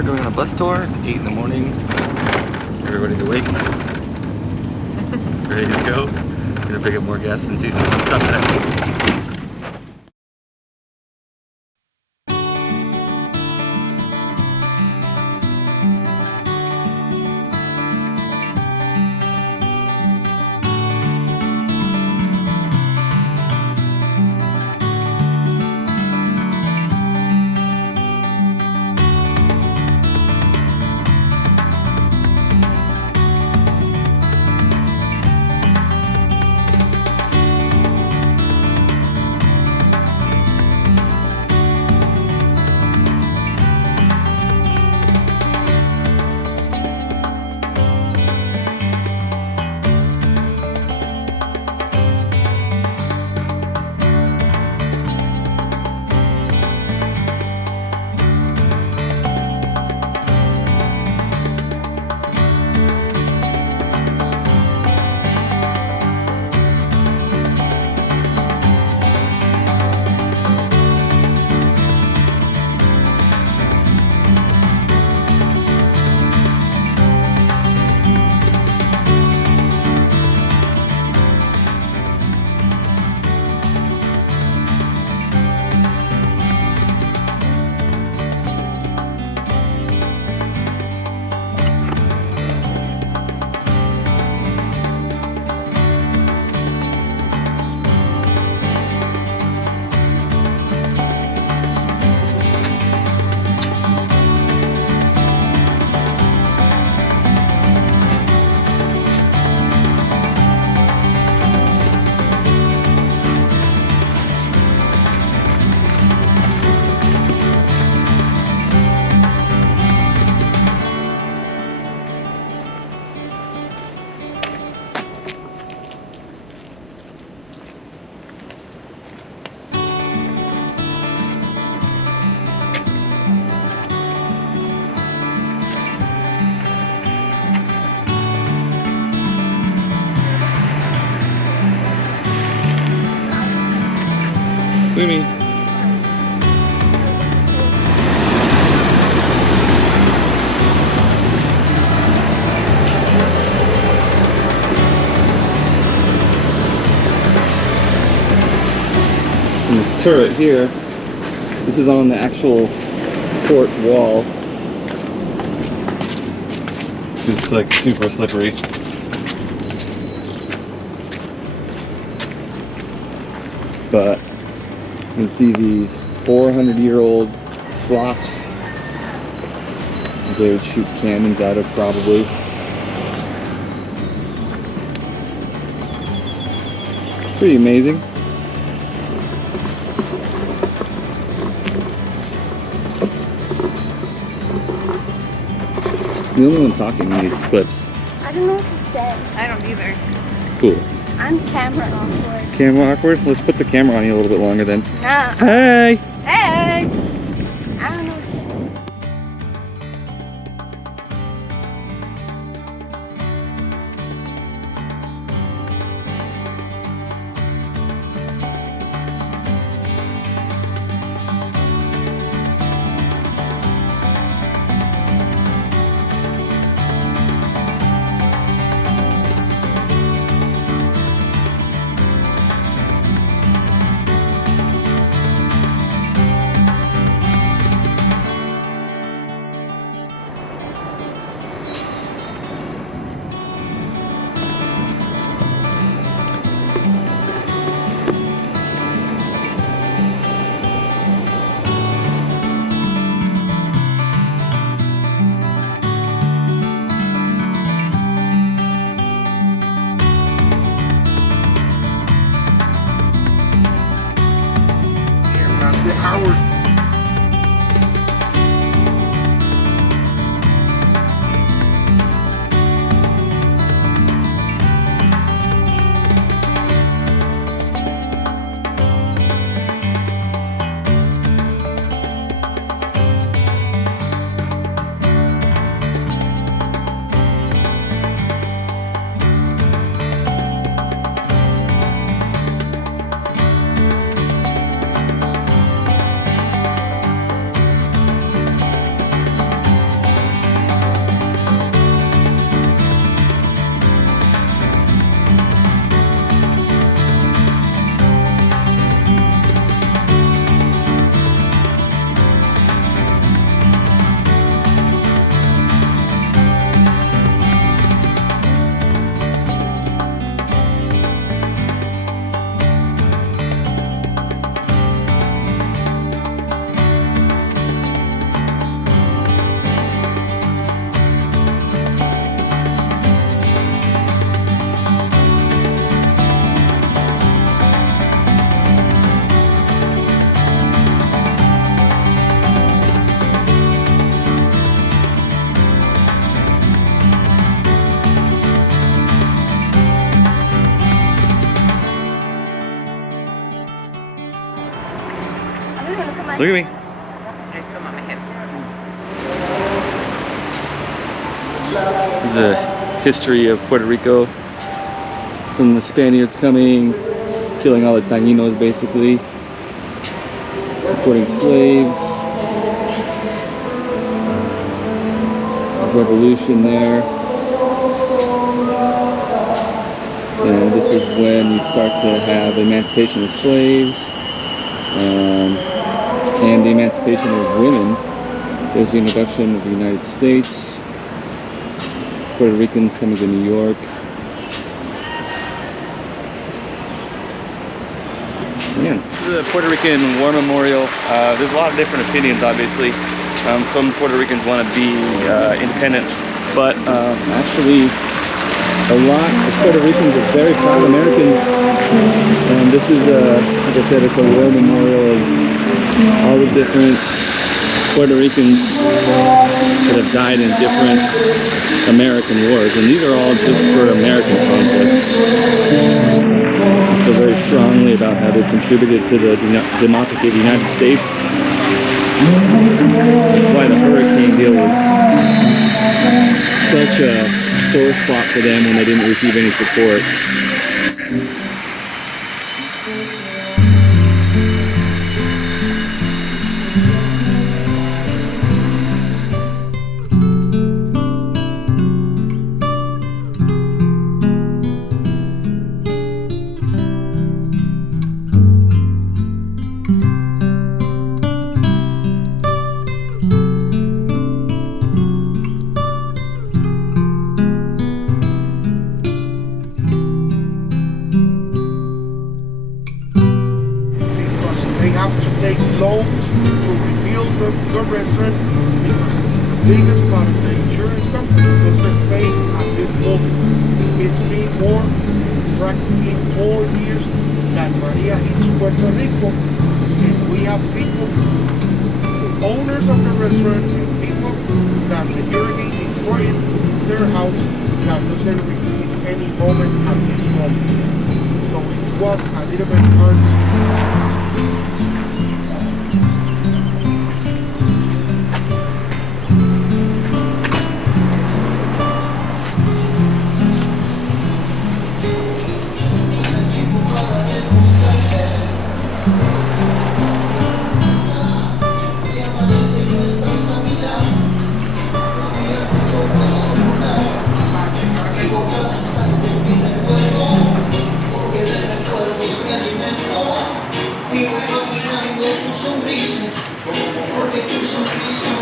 are going on a bus tour. It's 8 in the morning. Everybody's awake. Ready to go. Gonna pick up more guests and see some fun stuff today. Mimi. And this turret here, this is on the actual fort wall. It's like super slippery. But you can see these 400-year-old slots that they would shoot cannons out of, probably. Pretty amazing. The only one talking in these clips. I don't know what to say. I don't either. Cool. I'm camera awkward. Camera awkward? Let's put the camera on you a little bit longer then. No. Hey! Hey! I don't know what to say. Look at me. I just put 'em on my hips. The history of Puerto Rico from the Spaniards coming, killing all the Taínos basically, importing slaves, revolution there. And this is when you start to have the emancipation of slaves and the emancipation of women. There's the introduction of the United States, Puerto Ricans coming to New York. Man, this is a Puerto Rican War Memorial. There's a lot of different opinions, obviously. Some Puerto Ricans want to be independent, but actually a lot of Puerto Ricans are very proud Americans. And this is, like I said, it's a war memorial of all the different Puerto Ricans that have died in different American wars. And these are all just for American conflicts. I feel very strongly about how they contributed to the democracy of the United States. That's why the hurricane deal was such a sore spot for them when they didn't receive any support. They have to take loans to rebuild the restaurant because the biggest part of the insurance company doesn't pay at this moment. It's been practically 4 years that Maria hits Puerto Rico, and we have people, owners of the restaurant, and people that the hurricane destroyed their house that doesn't receive any moment at this moment. So it was a little bit hard.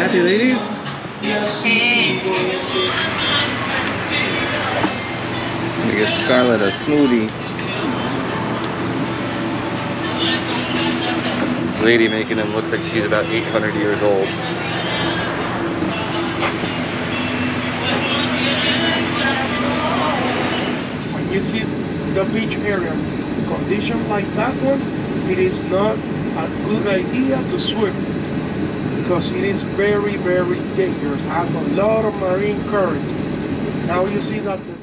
Happy ladies? We get Scarlett a smoothie. Lady making him look like she's about 800 years old. When you see the beach area, conditions like that one, it is not a good idea to swim because it is very, very dangerous. It has a lot of marine current. Now you see that the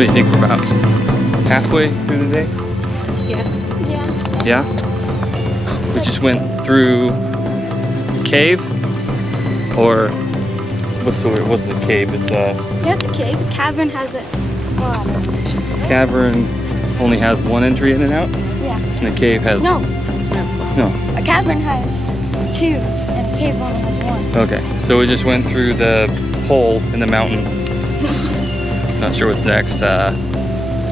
What do you think? We're about halfway through the day? Yeah. Yeah? We just went through a cave, or what's the word? It wasn't a cave, it's Yeah, it's a cave. A cavern has it. cavern only has one entry in and out, Yeah. and a cave has No. no. A cavern has two, and a cave only has one. Okay, so we just went through the hole in the mountain. Not sure what's next.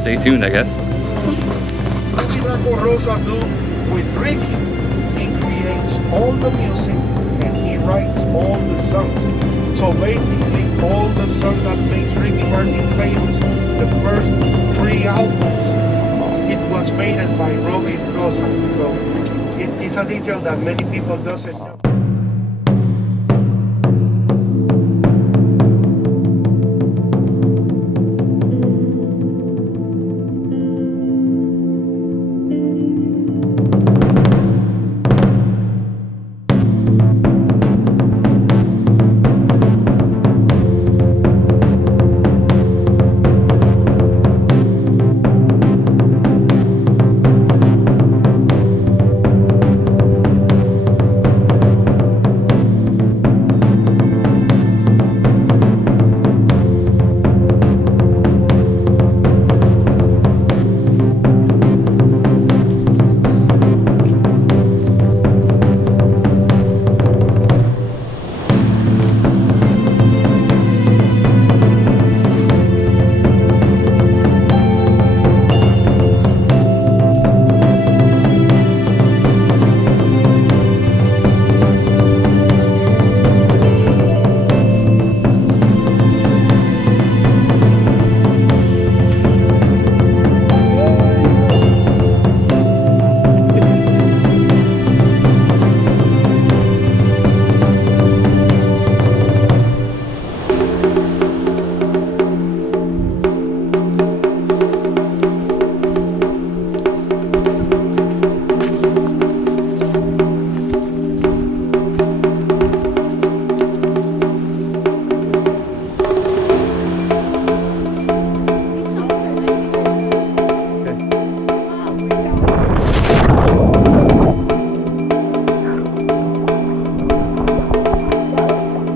Stay tuned, I guess. Rosa do with Ricky. He creates all the music and he writes all the songs. So basically, all the songs that makes Ricky Martin famous, the first 3 albums, it was made by Robin Rosa. So it is a detail that many people doesn't know.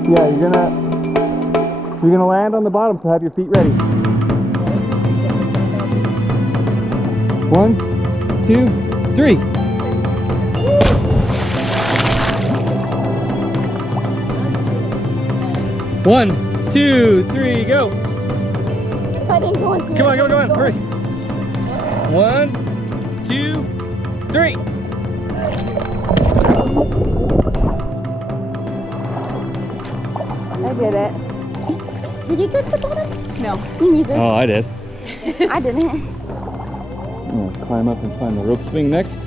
Yeah, you're gonna land on the bottom, so have your feet ready. 1, 2, 3. One, two, three, go! If I didn't go in Come on, come on, hurry! 1, 2, 3. I get it. Did you touch the bottom? No. Me neither. Oh, I did. I didn't. I'm gonna climb up and find the rope swing next.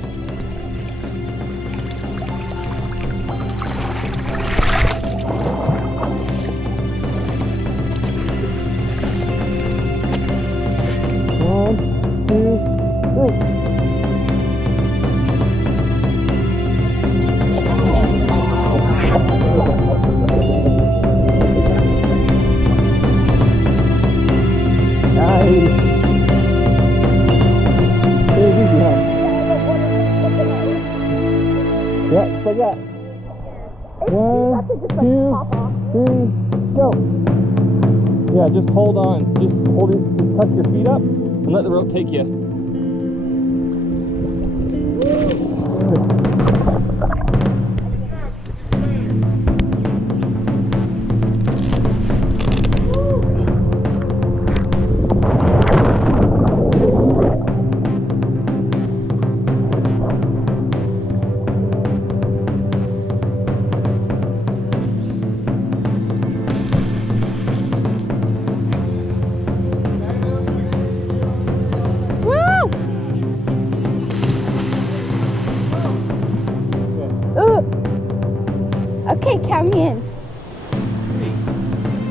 One, two, three. Nice. Very easy, huh? Yeah, just like that. 1, 2, 3, go. Yeah, just hold on. Just hold it. Just tuck your feet up and let the rope take you. Okay, count me in. 3,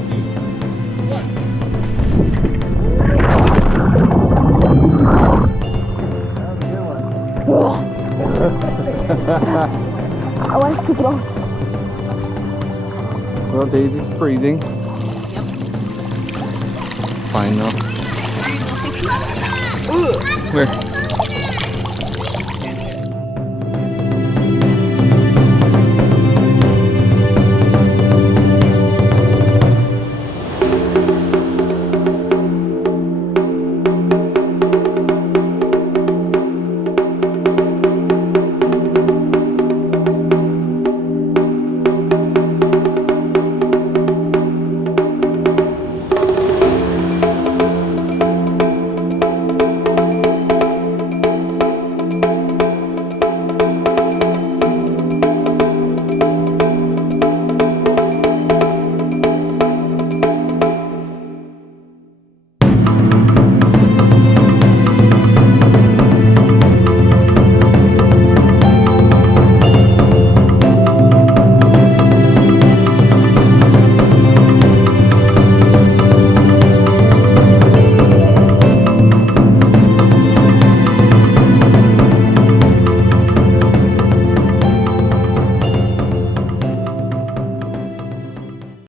2, 1. I want to keep it off. Well, Daisy's freezing. Yep. Fine though. Are you Where?